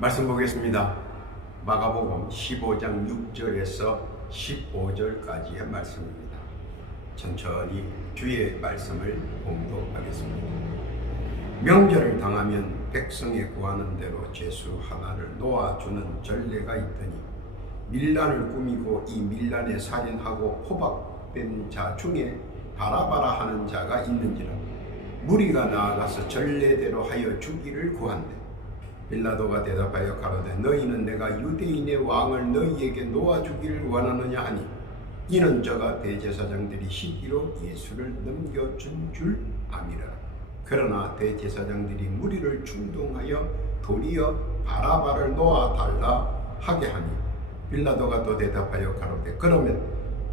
말씀 보겠습니다. 마가복음 15장 6절에서 15절까지의 말씀입니다. 천천히 주의 말씀을 봉독하겠습니다. 명절을 당하면 백성에 구하는 대로 제수 하나를 놓아주는 전례가 있더니 밀란을 꾸미고 이 밀란에 살인하고 포박된 자 중에 바라바라 하는 자가 있는지라. 무리가 나아가서 전례대로 하여 주기를 구한대. 빌라도가 대답하여 가로되 너희는 내가 유대인의 왕을 너희에게 놓아주기를 원하느냐 하니 이는 저가 대제사장들이 시기로 예수를 넘겨준 줄 아미라. 그러나 대제사장들이 무리를 충동하여 도리어 바라바를 놓아달라 하게 하니 빌라도가 또 대답하여 가로되 그러면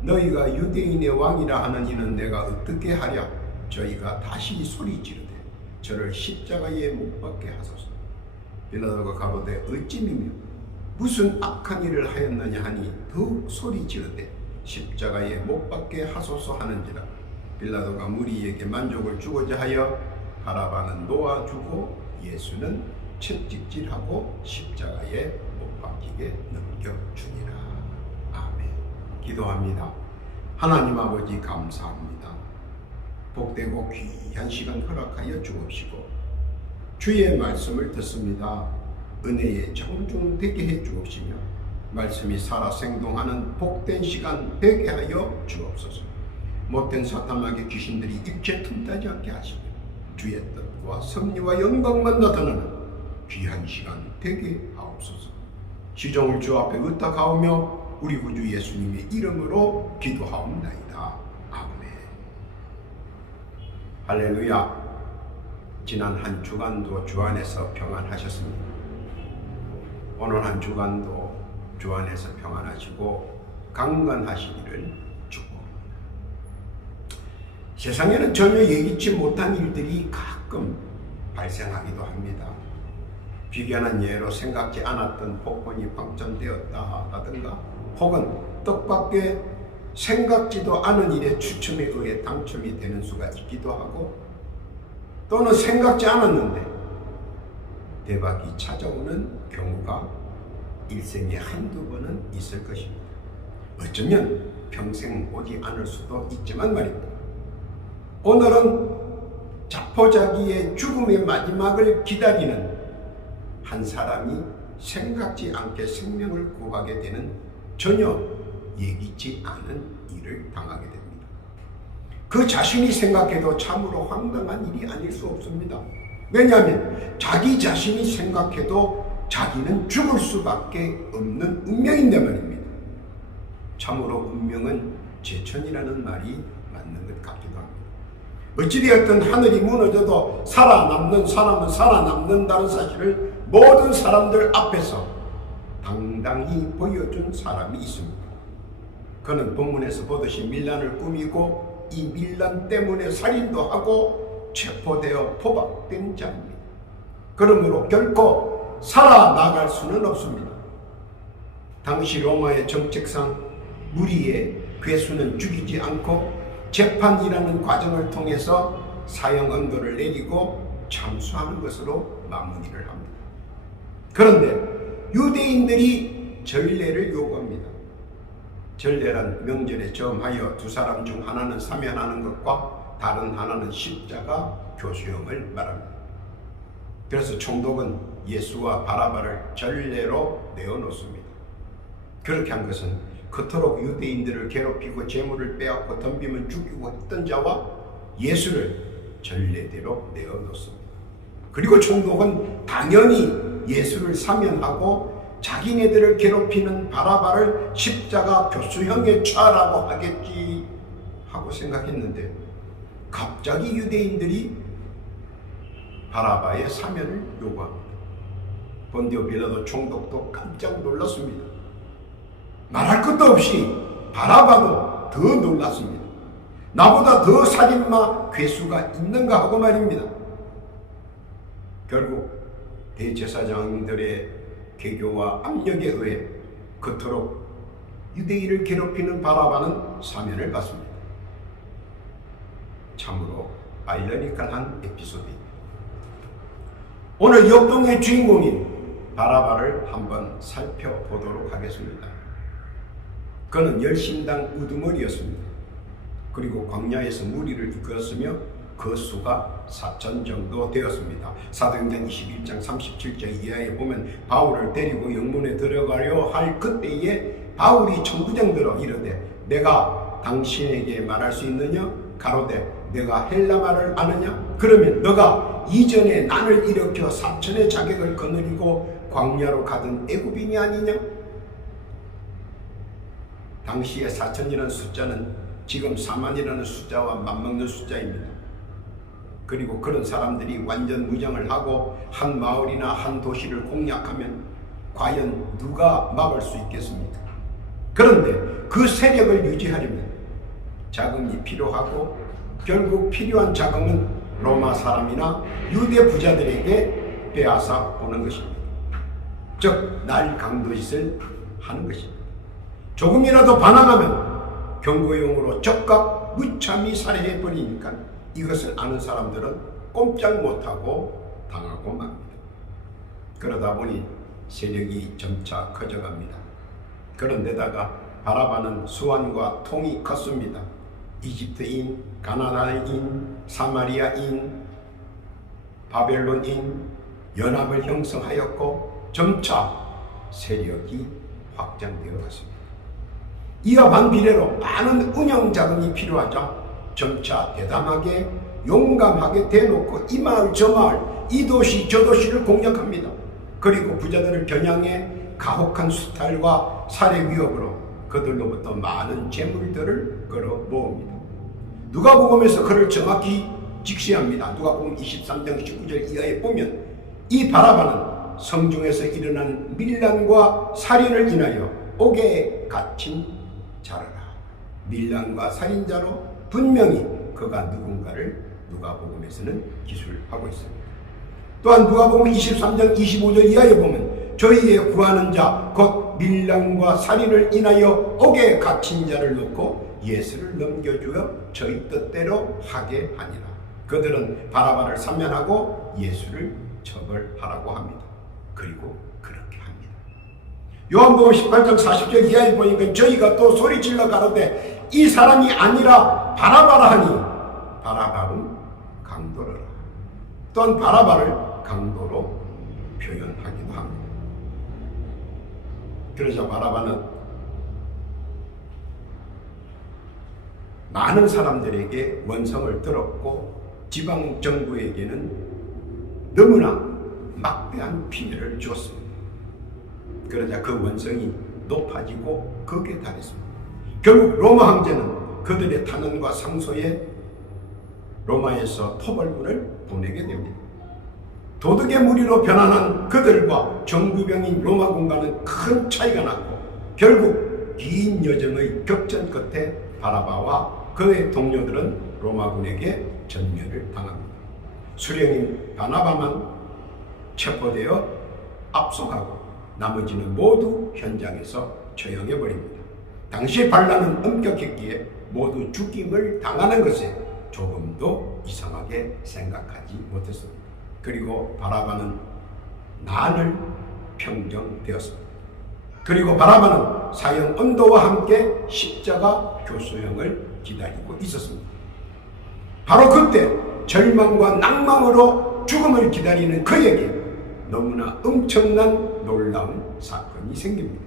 너희가 유대인의 왕이라 하는 이는 내가 어떻게 하랴. 저희가 다시 소리 지르되 저를 십자가에 못 박게 하소서. 빌라도가 가로되 어찌미며 무슨 악한 일을 하였느냐 하니 더욱 소리 지르되 십자가에 못 박게 하소서 하는지라. 빌라도가 무리에게 만족을 주고자 하여 바라바는 놓아주고 예수는 채찍질하고 십자가에 못 박히게 넘겨주니라. 아멘. 기도합니다. 하나님 아버지 감사합니다. 복되고 귀한 시간 허락하여 주옵시고 주의 말씀을 듣습니다. 은혜에 정중되게 해 주옵시며 말씀이 살아 생동하는 복된 시간 되게 하여 주옵소서. 못된 사탄마귀 귀신들이 일체 틈타지 않게 하시며 주의 뜻과 섭리와 영광만 나타나는 귀한 시간 되게 하옵소서. 시종을 주 앞에 의탁하오며 우리 구주 예수님의 이름으로 기도하옵나이다. 아멘. 할렐루야. 지난 한 주간도 주 안에서 평안하셨습니다. 오늘 한 주간도 주 안에서 평안하시고 강건하시기를 축복합니다. 세상에는 전혀 예기치 못한 일들이 가끔 발생하기도 합니다. 비견한 예로 생각지 않았던 복권이 당첨되었다라든가 혹은 뜻밖의 생각지도 않은 일에 추첨에 의해 당첨이 되는 수가 있기도 하고 또는 생각지 않았는데 대박이 찾아오는 경우가 일생에 한두 번은 있을 것입니다. 어쩌면 평생 오지 않을 수도 있지만 말입니다. 오늘은 자포자기의 죽음의 마지막을 기다리는 한 사람이 생각지 않게 생명을 구하게 되는 전혀 예기치 않은 일을 당하게 됩니다. 그 자신이 생각해도 참으로 황당한 일이 아닐 수 없습니다. 왜냐하면 자기 자신이 생각해도 자기는 죽을 수밖에 없는 운명인데 말입니다. 참으로 운명은 제천이라는 말이 맞는 것 같기도 합니다. 어찌되었든 하늘이 무너져도 살아남는 사람은 살아남는다는 사실을 모든 사람들 앞에서 당당히 보여준 사람이 있습니다. 그는 본문에서 보듯이 밀란을 꾸미고 이 밀란 때문에 살인도 하고 체포되어 포박된 자입니다. 그러므로 결코 살아나갈 수는 없습니다. 당시 로마의 정책상 무리의 괴수는 죽이지 않고 재판이라는 과정을 통해서 사형 언도를 내리고 참수하는 것으로 마무리를 합니다. 그런데 유대인들이 전례를 요구합니다. 전례란 명절에 점하여 두 사람 중 하나는 사면하는 것과 다른 하나는 십자가 교수형을 말합니다. 그래서 총독은 예수와 바라바를 전례로 내어놓습니다. 그렇게 한 것은 그토록 유대인들을 괴롭히고 재물을 빼앗고 덤비면 죽이고 했던 자와 예수를 전례대로 내어놓습니다. 그리고 총독은 당연히 예수를 사면하고 자기네들을 괴롭히는 바라바를 십자가 교수형에 처하라고 하겠지 하고 생각했는데 갑자기 유대인들이 바라바의 사면을 요구합니다. 본디오 빌라도 총독도 깜짝 놀랐습니다. 말할 것도 없이 바라바도 더 놀랐습니다. 나보다 더 살인마 괴수가 있는가 하고 말입니다. 결국 대제사장들의 개교와 압력에 의해 그토록 유대인을 괴롭히는 바라바는 사면을 받습니다. 참으로 아이러니컬한 에피소드입니다. 오늘 역동의 주인공인 바라바를 한번 살펴보도록 하겠습니다. 그는 열심당 우두머리였습니다. 그리고 광야에서 무리를 이끌었으며 그 수가 4천 정도 되었습니다. 사도행전 21장 37절 이하에 보면 바울을 데리고 영문에 들어가려 할 그때에 바울이 청부장들어 이르되 내가 당신에게 말할 수 있느냐? 가로되 내가 헬라말을 아느냐? 그러면 너가 이전에 난을 일으켜 4천의 자객을 거느리고 광야로 가던 애굽인이 아니냐? 당시에 4천이라는 숫자는 지금 4만이라는 숫자와 맞먹는 숫자입니다. 그리고 그런 사람들이 완전 무장을 하고 한 마을이나 한 도시를 공략하면 과연 누가 막을 수 있겠습니까? 그런데 그 세력을 유지하려면 자금이 필요하고 결국 필요한 자금은 로마 사람이나 유대 부자들에게 빼앗아 오는 것입니다. 즉 날강도짓을 하는 것입니다. 조금이라도 반항하면 경고용으로 적각 무참히 살해해버리니까 이것을 아는 사람들은 꼼짝 못하고 당하고 맙니다. 그러다 보니 세력이 점차 커져갑니다. 그런데다가 바라바는 수완과 통이 컸습니다. 이집트인, 가나안인, 사마리아인, 바벨론인 연합을 형성하였고 점차 세력이 확장되어 갔습니다. 이와 반비례로 많은 운영 자금이 필요하자 점차 대담하게 용감하게 대놓고 이 마을 저 마을 이 도시 저 도시를 공략합니다. 그리고 부자들을 겨냥해 가혹한 수탈과 살해 위협으로 그들로부터 많은 재물들을 끌어 모읍니다. 누가복음에서 그를 정확히 직시합니다. 누가복음 23장 19절 이하에 보면 이 바라바는 성중에서 일어난 밀란과 살인을 인하여 옥에 갇힌 자라라. 밀란과 살인자로 분명히 그가 누군가를 누가복음에서는 기술하고 있습니다. 또한 누가복음 23장 25절 이하에 보면 저희의 구하는 자 곧 밀란과 살인을 인하여 옥에 갇힌 자를 놓고 예수를 넘겨주어 저희 뜻대로 하게 하니라. 그들은 바라바를 사면하고 예수를 처벌하라고 합니다. 그리고 그렇게 합니다. 요한복음 18장 40절 이하에 보니까 저희가 또 소리질러 가로되 이 사람이 아니라 바라바라 하니 바라바는 강도라. 또한 바라바를 강도로 표현하기도 합니다. 그러자 바라바는 많은 사람들에게 원성을 들었고 지방 정부에게는 너무나 막대한 피해를 주었습니다. 그러자 그 원성이 높아지고 극에 달했습니다. 결국 로마 황제는 그들의 탄원과 상소에 로마에서 토벌군을 보내게 됩니다. 도덕의 무리로 변환한 그들과 정부병인 로마군과는 큰 차이가 났고 결국 긴 여정의 격전 끝에 바라바와 그의 동료들은 로마군에게 전멸을 당합니다. 수령인 바나바만 체포되어 압송하고 나머지는 모두 현장에서 처형해버립니다. 당시 반란은 엄격했기에 모두 죽임을 당하는 것에 조금도 이상하게 생각하지 못했습니다. 그리고 바라바는 난을 평정되었습니다. 그리고 바라바는 사형 언도와 함께 십자가 교수형을 기다리고 있었습니다. 바로 그때 절망과 낭망으로 죽음을 기다리는 그에게 너무나 엄청난 놀라운 사건이 생깁니다.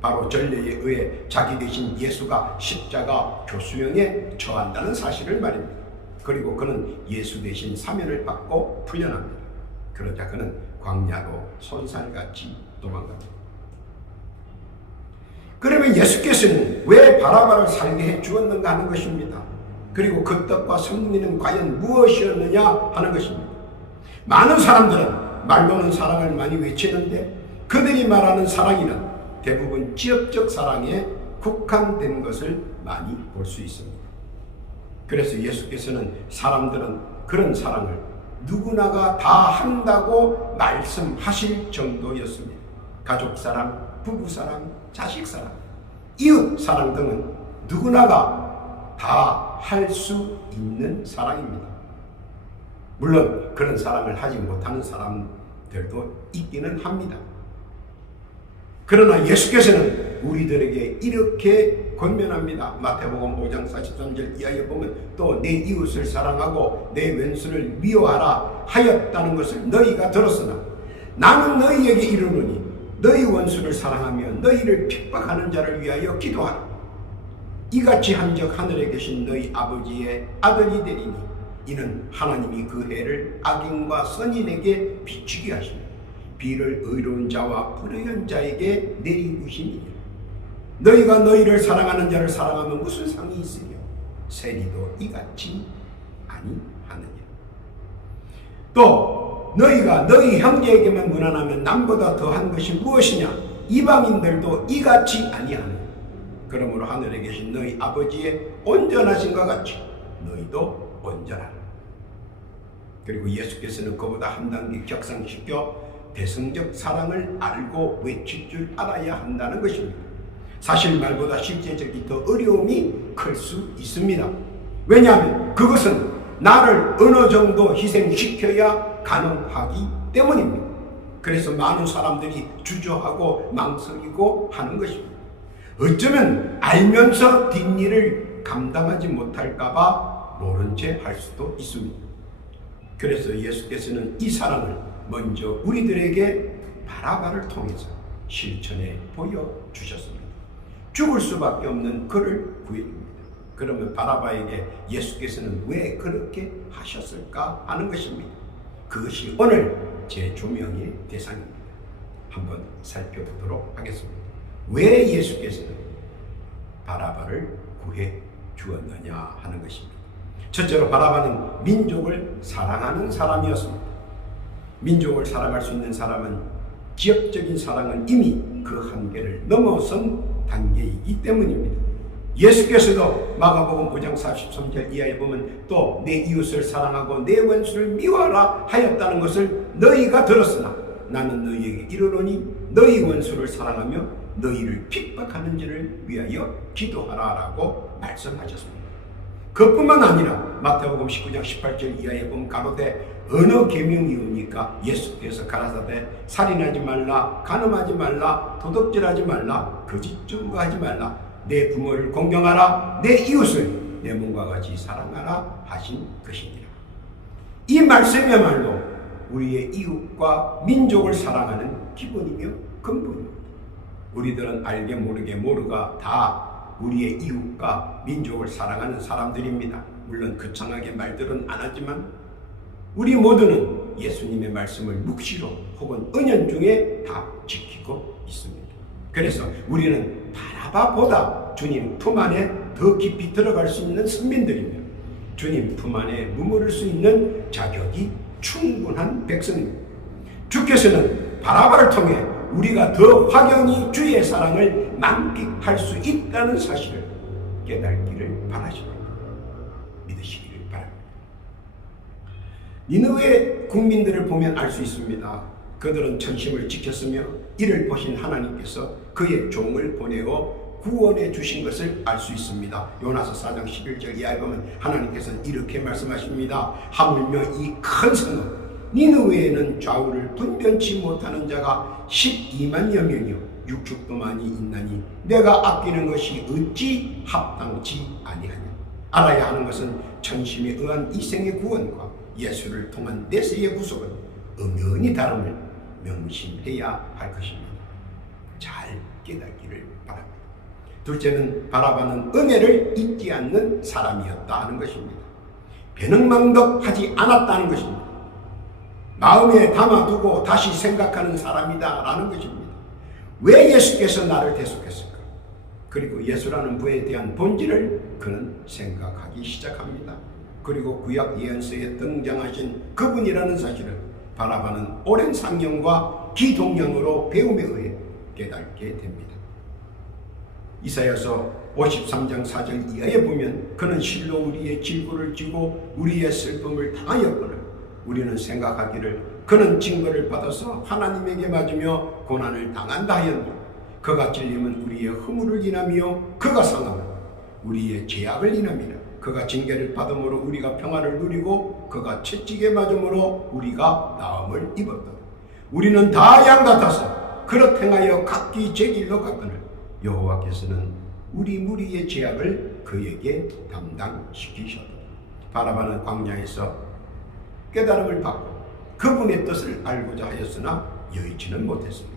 바로 전례에 의해 자기 대신 예수가 십자가 교수형에 처한다는 사실을 말입니다. 그리고 그는 예수 대신 사면을 받고 풀려납니다. 그러자 그는 광야로 손살같이 도망갑니다. 그러면 예수께서는 왜 바라바를 살게 해 주었는가 하는 것입니다. 그리고 그 뜻과 성리는 과연 무엇이었느냐 하는 것입니다. 많은 사람들은 말로는 사랑을 많이 외치는데 그들이 말하는 사랑이는 대부분 지역적 사랑에 국한된 것을 많이 볼 수 있습니다. 그래서 예수께서는 사람들은 그런 사랑을 누구나가 다 한다고 말씀하실 정도였습니다. 가족 사랑, 부부 사랑, 자식 사랑, 이웃 사랑 등은 누구나가 다 할 수 있는 사랑입니다. 물론 그런 사랑을 하지 못하는 사람들도 있기는 합니다. 그러나 예수께서는 우리들에게 이렇게 권면합니다. 마태복음 5장 43절 이하에 보면 또 내 이웃을 사랑하고 내 왼손을 미워하라 하였다는 것을 너희가 들었으나 나는 너희에게 이르노니 너희 원수를 사랑하며 너희를 핍박하는 자를 위하여 기도하라. 이같이 한즉 하늘에 계신 너희 아버지의 아들이 되리니 이는 하나님이 그 해를 악인과 선인에게 비추게 하시며 비를 의로운 자와 불의한 자에게 내리우시니라. 너희가 너희를 사랑하는 자를 사랑하면 무슨 상이 있으며 세리도 이같이 아니하느냐. 또 너희가 너희 형제에게만 무난하면 남보다 더한 것이 무엇이냐. 이방인들도 이같이 아니하느냐. 그러므로 하늘에 계신 너희 아버지의 온전하신과 같이 너희도 온전하라. 그리고 예수께서는 그보다 한 단계 격상시켜 대성적 사랑을 알고 외칠 줄 알아야 한다는 것입니다. 사실 말보다 실제적인 더 어려움이 클 수 있습니다. 왜냐하면 그것은 나를 어느 정도 희생시켜야 가능하기 때문입니다. 그래서 많은 사람들이 주저하고 망설이고 하는 것입니다. 어쩌면 알면서 뒷일을 감당하지 못할까봐 모른 채 할 수도 있습니다. 그래서 예수께서는 이 사랑을 먼저 우리들에게 바라바를 통해서 실천해 보여주셨습니다. 죽을 수밖에 없는 그를 구해줍니다. 그러면 바라바에게 예수께서는 왜 그렇게 하셨을까 하는 것입니다. 그것이 오늘 제 조명의 대상입니다. 한번 살펴보도록 하겠습니다. 왜 예수께서는 바라바를 구해 주었느냐 하는 것입니다. 첫째로 바라바는 민족을 사랑하는 사람이었습니다. 민족을 사랑할 수 있는 사람은 지역적인 사랑은 이미 그 한계를 넘어선 단계이기 때문입니다. 예수께서도 마가복음 5장 43절 이하에 보면 또 내 이웃을 사랑하고 내 원수를 미워하라 하였다는 것을 너희가 들었으나 나는 너희에게 이르노니 너희 원수를 사랑하며 너희를 핍박하는 자를 위하여 기도하라라고 말씀하셨습니다. 그뿐만 아니라 마태복음 19장 18절 이하에 보면 가로되 어느 계명이오니까 예수께서 가라사대 살인하지 말라, 간음하지 말라, 도둑질하지 말라, 거짓 증거하지 말라, 내 부모를 공경하라, 내 이웃을 내 몸과 같이 사랑하라 하신 것이니라. 이 말씀이야말로 우리의 이웃과 민족을 사랑하는 기본이며 근본입니다. 우리들은 알게 모르게 모두가 다 우리의 이웃과 민족을 사랑하는 사람들입니다. 물론 거창하게 말들은 안 하지만 우리 모두는 예수님의 말씀을 묵시로 혹은 은연중에 다 지키고 있습니다. 그래서 우리는 바라바보다 주님 품 안에 더 깊이 들어갈 수 있는 선민들이며 주님 품 안에 머무를 수 있는 자격이 충분한 백성입니다. 주께서는 바라바를 통해 우리가 더 확연히 주의 사랑을 만끽할 수 있다는 사실을 깨닫기를 바라십니다. 믿으시기를 바랍니다. 니느웨 국민들을 보면 알 수 있습니다. 그들은 천심을 지켰으며 이를 보신 하나님께서 그의 종을 보내어 구원해 주신 것을 알 수 있습니다. 요나서 4장 11절 이하에 보면 하나님께서는 이렇게 말씀하십니다. 하물며 이 큰 성읍 니느웨에는 좌우를 분변치 못하는 자가 12만여 명이요 육축도 많이 있나니 내가 아끼는 것이 어찌 합당치 아니하냐. 알아야 하는 것은 천심에 의한 이생의 구원과 예수를 통한 내세의 구속은 엄연히 다름을 명심해야 할 것입니다. 잘 깨닫기를 바랍니다. 둘째는 바라바는 은혜를 잊지 않는 사람이었다 하는 것입니다. 배능망덕하지 않았다는 것입니다. 마음에 담아두고 다시 생각하는 사람이다 라는 것입니다. 왜 예수께서 나를 대속했을까? 그리고 예수라는 부에 대한 본질을 그는 생각하기 시작합니다. 그리고 구약 예언서에 등장하신 그분이라는 사실을 바라바는 오랜 상념과 기동량으로 배움에 의해 깨닫게 됩니다. 이사야서 53장 4절 이하에 보면 그는 실로 우리의 질고를 지고 우리의 슬픔을 당하였거늘 우리는 생각하기를 그는 징벌을 받아서 하나님에게 맞으며 고난을 당한다 하였노. 그가 찔림은 우리의 허물을 인하며 그가 상함은 우리의 죄악을 인함이라. 그가 징계를 받음으로 우리가 평안을 누리고 그가 채찍에 맞음으로 우리가 나음을 입었다. 우리는 다 양 같아서 그렇 행하여 각기 제 길로 가거늘 여호와께서는 우리 무리의 죄악을 그에게 담당시키셨다. 바라바는 광야에서 깨달음을 받고 그분의 뜻을 알고자 하였으나 여의치는 못했습니다.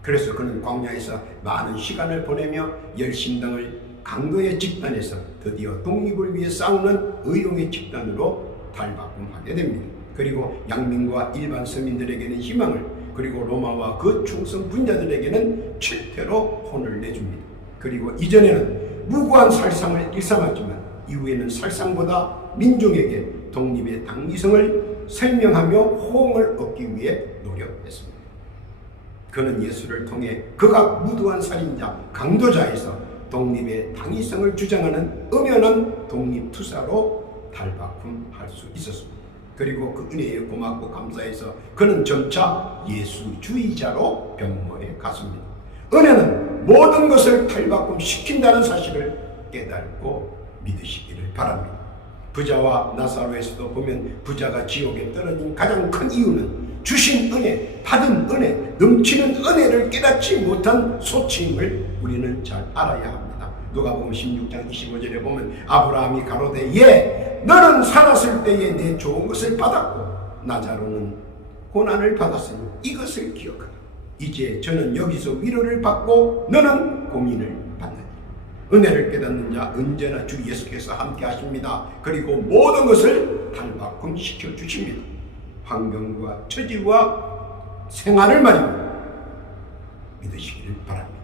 그래서 그는 광야에서 많은 시간을 보내며 열심당을 강도의 집단에서 드디어 독립을 위해 싸우는 의용의 집단으로 탈바꿈하게 됩니다. 그리고 양민과 일반 서민들에게는 희망을, 그리고 로마와 그 충성 분자들에게는 실태로 혼을 내줍니다. 그리고 이전에는 무고한 살상을 일삼았지만 이후에는 살상보다 민중에게 독립의 당위성을 설명하며 호응을 얻기 위해 노력했습니다. 그는 예수를 통해 극악 무도한 살인자, 강도자에서 독립의 당위성을 주장하는 엄연한 독립투사로 탈바꿈할 수 있었습니다. 그리고 그 은혜에 고맙고 감사해서 그는 점차 예수주의자로 변모해 갔습니다. 은혜는 모든 것을 탈바꿈시킨다는 사실을 깨닫고 믿으시기를 바랍니다. 부자와 나사로에서도 보면 부자가 지옥에 떨어진 가장 큰 이유는 주신 은혜, 받은 은혜, 넘치는 은혜를 깨닫지 못한 소치임을 우리는 잘 알아야 합니다. 누가복음 16장 25절에 보면 아브라함이 가로되 예, 너는 살았을 때에 내 좋은 것을 받았고 나자로는 고난을 받았으니 이것을 기억하라. 이제 저는 여기서 위로를 받고 너는 고민을 받느니 은혜를 깨닫는 자 언제나 주 예수께서 함께 하십니다. 그리고 모든 것을 탈바꿈 시켜주십니다. 환경과 처지와 생활을 말입니다. 믿으시기를 바랍니다.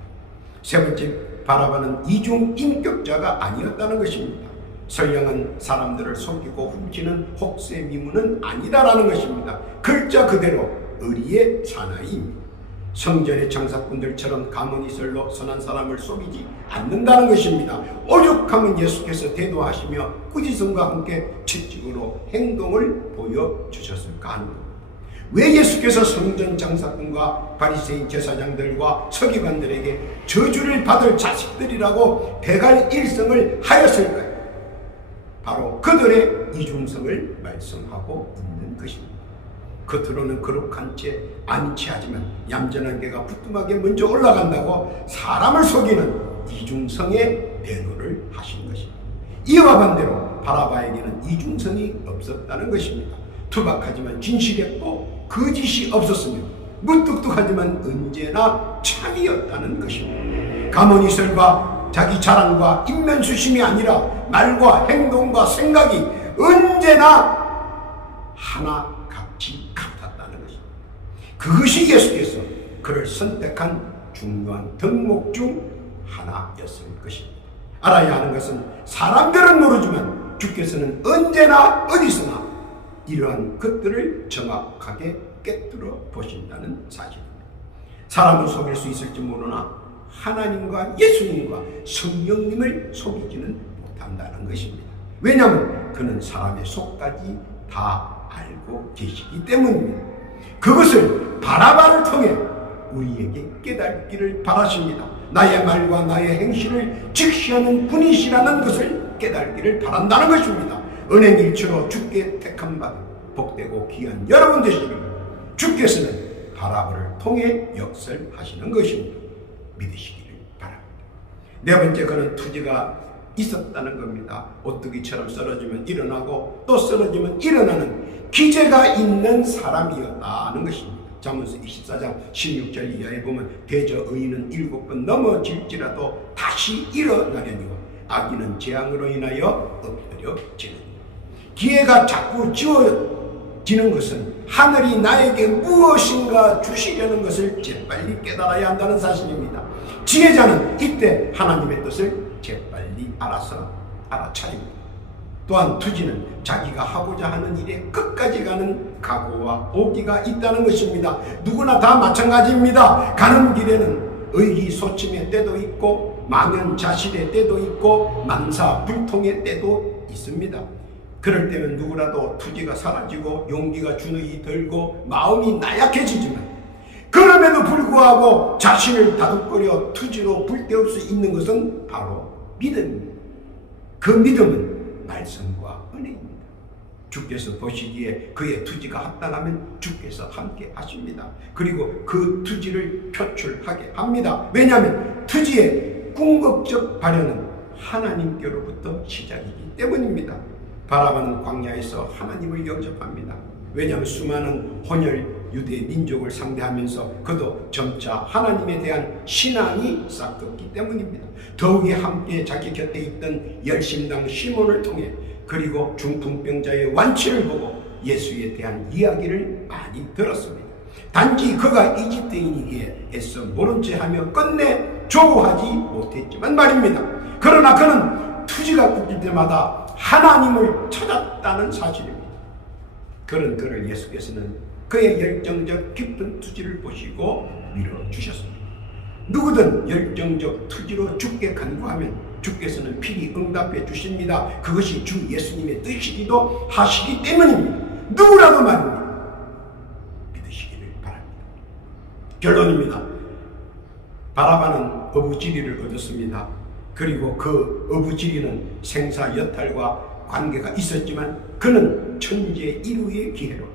세 번째, 바라바는 이중 인격자가 아니었다는 것입니다. 선량한 사람들을 속이고 훔치는 혹세미문은 아니다라는 것입니다. 글자 그대로 의리의 사나이입니다. 성전의 장사꾼들처럼 가문이설로 선한 사람을 속이지 않는다는 것입니다. 오죽하면 예수께서 대도하시며 꾸지성과 함께 채찍으로 행동을 보여주셨을까 하는 겁니다. 왜 예수께서 성전 장사꾼과 바리새인 제사장들과 서기관들에게 저주를 받을 자식들이라고 대갈일성을 하였을까요? 바로 그들의 이중성을 말씀하고 있는 것입니다. 겉으로는 거룩한 채 아닌 채 하지만 얌전한 개가 부뚜막에 먼저 올라간다고 사람을 속이는 이중성의 대노를 하신 것입니다. 이와 반대로 바라바에게는 이중성이 없었다는 것입니다. 투박하지만 진실했고 거짓이 없었으며 무뚝뚝하지만 언제나 참이었다는 것입니다. 가문이설과 자기 자랑과 인면수심이 아니라 말과 행동과 생각이 언제나 하나같이 같았다는 것입니다. 그것이 예수께서 그를 선택한 중요한 덕목 중 하나였을 것입니다. 알아야 하는 것은 사람들은 모르지만 주께서는 언제나 어디서나 이러한 것들을 정확하게 깨뜨려 보신다는 사실입니다. 사람을 속일 수 있을지 모르나 하나님과 예수님과 성령님을 속이지는 못한다는 것입니다. 왜냐하면 그는 사람의 속까지 다 알고 계시기 때문입니다. 그것을 바라바를 통해 우리에게 깨닫기를 바라십니다. 나의 말과 나의 행실을 직시하는 분이시라는 것을 깨닫기를 바란다는 것입니다. 은혜 일치로 주께 택한 바 복되고 귀한 여러분 되시기를 주께서는 바라바를 통해 역설하시는 것입니다. 믿으시기를 바랍니다. 네 번째, 그는 투지가 있었다는 겁니다. 오뚜기처럼 쓰러지면 일어나고 또 쓰러지면 일어나는 기제가 있는 사람이었다는 것입니다. 잠언서 24장 16절 이하에 보면 대저 의인은 7번 넘어질지라도 다시 일어나려니와 악인은 재앙으로 인하여 엎드려지느니라. 기회가 자꾸 지워지는 것은 하늘이 나에게 무엇인가 주시려는 것을 재빨리 깨달아야 한다는 사실입니다. 지혜자는 이때 하나님의 뜻을 재빨리 알아차립니다. 또한 투지는 자기가 하고자 하는 일에 끝까지 가는 각오와 오기가 있다는 것입니다. 누구나 다 마찬가지입니다. 가는 길에는 의기소침의 때도 있고 망연자실의 때도 있고 만사불통의 때도 있습니다. 그럴 때면 누구라도 투지가 사라지고 용기가 주눅이 들고 마음이 나약해지지만 그럼에도 불구하고 자신을 다독거려 투지로 불태울 수 있는 것은 바로 믿음입니다. 그 믿음은 말씀과 은혜입니다. 주께서 보시기에 그의 투지가 합당하면 주께서 함께 하십니다. 그리고 그 투지를 표출하게 합니다. 왜냐하면 투지의 궁극적 발현은 하나님께로부터 시작이기 때문입니다. 바라바는 광야에서 하나님을 영접합니다. 왜냐하면 수많은 혼혈 유대 민족을 상대하면서 그도 점차 하나님에 대한 신앙이 싹떴기 때문입니다. 더욱이 함께 자기 곁에 있던 열심당 시몬을 통해 그리고 중풍병자의 완치를 보고 예수에 대한 이야기를 많이 들었습니다. 단지 그가 이집트인이기에 애써 모른 채 하며 끝내 조구하지 못했지만 말입니다. 그러나 그는 투지가 꺾일 때마다 하나님을 찾았다는 사실입니다. 그런 그를 예수께서는 그의 열정적 깊은 투지를 보시고 밀어주셨습니다. 누구든 열정적 투지로 주께 간구하면 주께서는 필히 응답해 주십니다. 그것이 주 예수님의 뜻이기도 하시기 때문입니다. 누구라도 말입니다. 믿으시기를 바랍니다. 결론입니다. 바라바는 어부지리를 얻었습니다. 그리고 그 어부지리는 생사여탈과 관계가 있었지만 그는 천재 일우의 기회로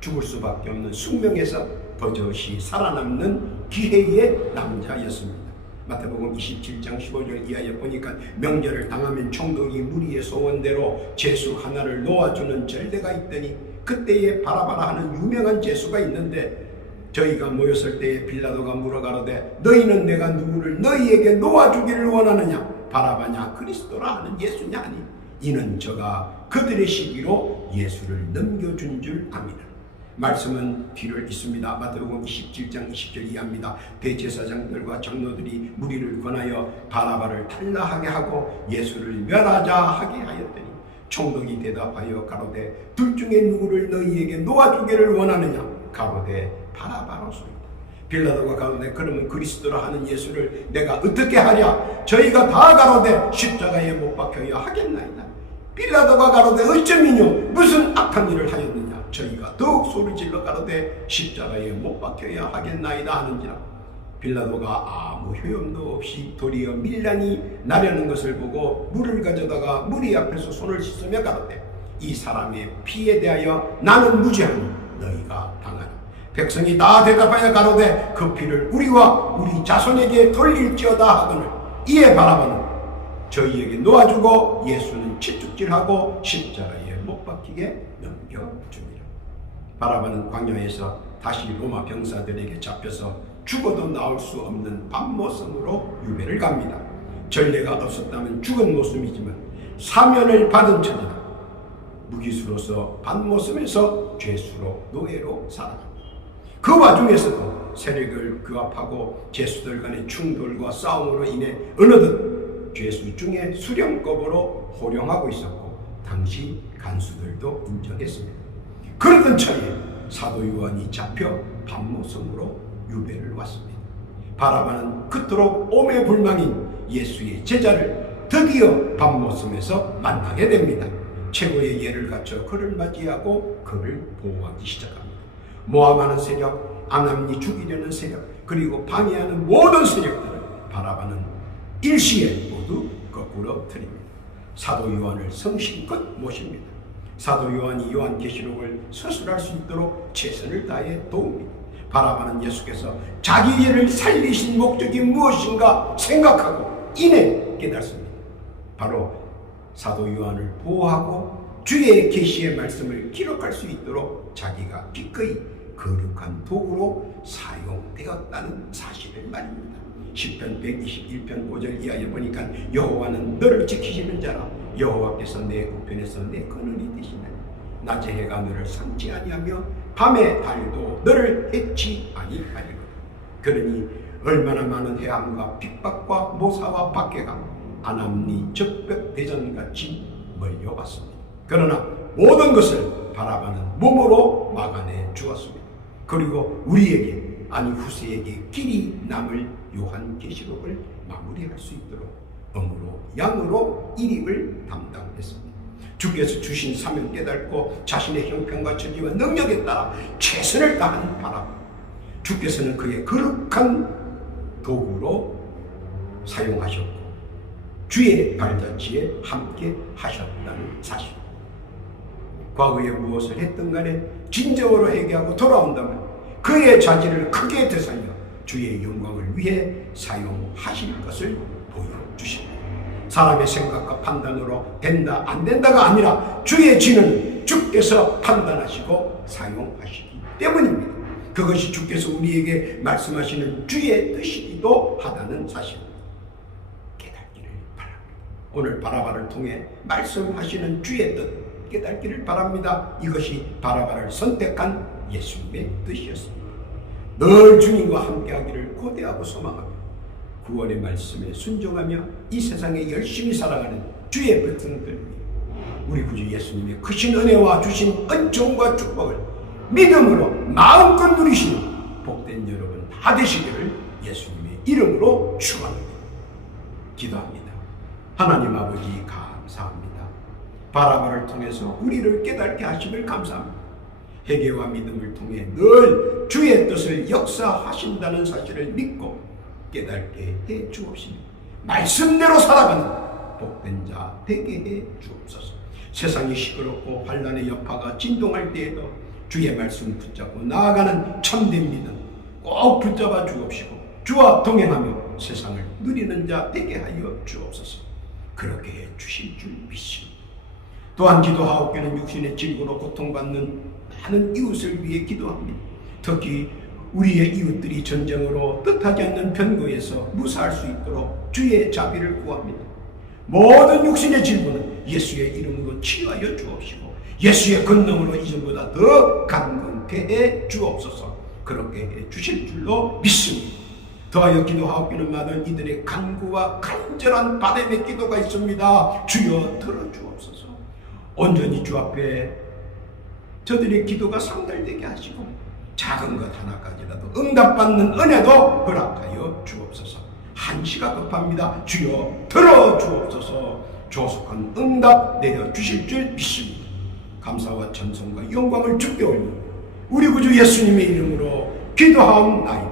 죽을 수밖에 없는 숙명에서 버젓이 살아남는 기회의 남자였습니다. 마태복음 27장 15절 이하에 보니까 명절을 당하면 총독이 무리의 소원대로 제수 하나를 놓아주는 전례가 있더니 그때에 바라바라 하는 유명한 제수가 있는데 저희가 모였을 때에 빌라도가 물어가로되 너희는 내가 누구를 너희에게 놓아주기를 원하느냐 바라바냐 그리스도라 하는 예수냐 하니 이는 저가 그들의 시기로 예수를 넘겨준 줄 압니다. 말씀은 뒤를 잇습니다. 마태복음 27장 20절 이하입니다. 대제사장들과 장로들이 무리를 권하여 바라바를 탈라하게 하고 예수를 멸하자 하게 하였더니 총독이 대답하여 가로되 둘 중에 누구를 너희에게 놓아주기를 원하느냐 가로되 바라바로소이다. 빌라도가 가로되 그러면 그리스도라 하는 예수를 내가 어떻게 하랴 저희가 다 가로되 십자가에 못 박혀야 하겠나이다. 빌라도가 가로되 어쩌미뇨 무슨 악한 일을 하였느냐 저희가 더욱 소리질러 가로되 십자가에 못 박혀야 하겠나이다 하는지라. 빌라도가 아무 효용도 없이 도리어 밀란이 나려는 것을 보고 물을 가져다가 무리 앞에서 손을 씻으며 가로되 이 사람의 피에 대하여 나는 무죄하니 너희가 당하라. 백성이 다 대답하여 가로되 그 피를 우리와 우리 자손에게 돌릴지어다 하거늘 이에 바라바는 저희에게 놓아주고 예수는 채찍질하고 십자가에 못 박히게 넘겨줍니다. 바라바는 광야에서 다시 로마 병사들에게 잡혀서 죽어도 나올 수 없는 반모섬으로 유배를 갑니다. 전례가 없었다면 죽은 모습이지만 사면을 받은 처지다. 무기수로서 반모섬에서 죄수로 노예로 살아갑니다. 그 와중에서도 세력을 규합하고 죄수들 간의 충돌과 싸움으로 인해 어느덧 죄수 중에 수령급으로 호령하고 있었고 당시 간수들도 인정했습니다. 그러던 차에 사도 요한이 잡혀 반모섬으로 유배를 왔습니다. 바라바는 그토록 오매불망인 예수의 제자를 드디어 반모섬에서 만나게 됩니다. 최고의 예를 갖춰 그를 맞이하고 그를 보호하기 시작합니다. 모함하는 세력, 아남니 죽이려는 세력, 그리고 방해하는 모든 세력들을 바라바는 일시에 모두 거꾸로 트립니다. 사도 요한을 성심껏 모십니다. 사도 요한이 요한계시록을 서술할 수 있도록 최선을 다해 도웁니다. 바라바는 예수께서 자기 일을 살리신 목적이 무엇인가 생각하고 이내 깨닫습니다. 바로 사도 요한을 보호하고 주의 계시의 말씀을 기록할 수 있도록 자기가 기꺼이 거룩한 도구로 사용되었다는 사실을 말입니다. 시편 121편 5절 이하에 보니까 여호와는 너를 지키시는 자라 여호와께서 내 우편에서 내 그늘이 되시나니 낮에 해가 너를 삼지 아니하며 밤에 달도 너를 해치 아니하리로다. 그러니 얼마나 많은 해함과 핍박과 모사와 박해가 아남리 적벽대전같이 몰려왔습니다. 그러나 모든 것을 바라바는 몸으로 막아내 주었습니다. 그리고 우리에게 아니 후세에게 길이 남을 요한계시록을 마무리할 수 있도록 음으로 양으로 일입을 담당했습니다. 주께서 주신 사명 깨닫고 자신의 형편과 처지와 능력에 따라 최선을 다한 바라바 주께서는 그의 거룩한 도구로 사용하셨고 주의 발자취에 함께 하셨다는 사실. 과거에 무엇을 했든 간에 진정으로 회개하고 돌아온다면 그의 자질을 크게 되살려 주의 영광을 위해 사용하실 것을 보여주십니다. 사람의 생각과 판단으로 된다 안 된다가 아니라 주의 진은 주께서 판단하시고 사용하시기 때문입니다. 그것이 주께서 우리에게 말씀하시는 주의 뜻이기도 하다는 사실 깨닫기를 바랍니다. 오늘 바라바를 통해 말씀하시는 주의 뜻 깨닫기를 바랍니다. 이것이 바라바를 선택한 예수님의 뜻이었습니다. 늘 주님과 함께하기를 고대하고 소망하며 구원의 말씀에 순종하며 이 세상에 열심히 살아가는 주의 백성들, 우리 구주 예수님의 크신 은혜와 주신 은총과 축복을 믿음으로 마음껏 누리시는 복된 여러분 다 되시기를 예수님의 이름으로 축원합니다. 기도합니다. 하나님 아버지 감사합니다. 바라바를 통해서 우리를 깨닫게 하심을 감사합니다. 회개와 믿음을 통해 늘 주의 뜻을 역사하신다는 사실을 믿고 깨닫게 해 주옵시며 말씀대로 살아가는 복된 자 되게 해 주옵소서. 세상이 시끄럽고 환난의 여파가 진동할 때에도 주의 말씀 붙잡고 나아가는 참된 믿음 꼭 붙잡아 주옵시고 주와 동행하며 세상을 누리는 자 되게 하여 주옵소서. 그렇게 해 주실 줄 믿습니다. 또한 기도하옵기는 육신의 질고로 고통받는 많은 이웃을 위해 기도합니다. 특히 우리의 이웃들이 전쟁으로 뜻하지 않는 변고에서 무사할 수 있도록 주의 자비를 구합니다. 모든 육신의 질고는 예수의 이름으로 치유하여 주옵시고 예수의 권능으로 이전보다 더 강건케 해 주옵소서. 그렇게 해 주실 줄로 믿습니다. 더하여 기도하옵기는 많은 이들의 간구와 간절한 바람의 기도가 있습니다. 주여 들어주옵소서. 온전히 주 앞에 저들의 기도가 상달되게 하시고 작은 것 하나까지라도 응답받는 은혜도 허락하여 주옵소서. 한시가 급합니다. 주여 들어주옵소서. 조속한 응답 내려주실 줄 믿습니다. 감사와 찬송과 영광을 주께 올려 우리 구주 예수님의 이름으로 기도하옵나이다.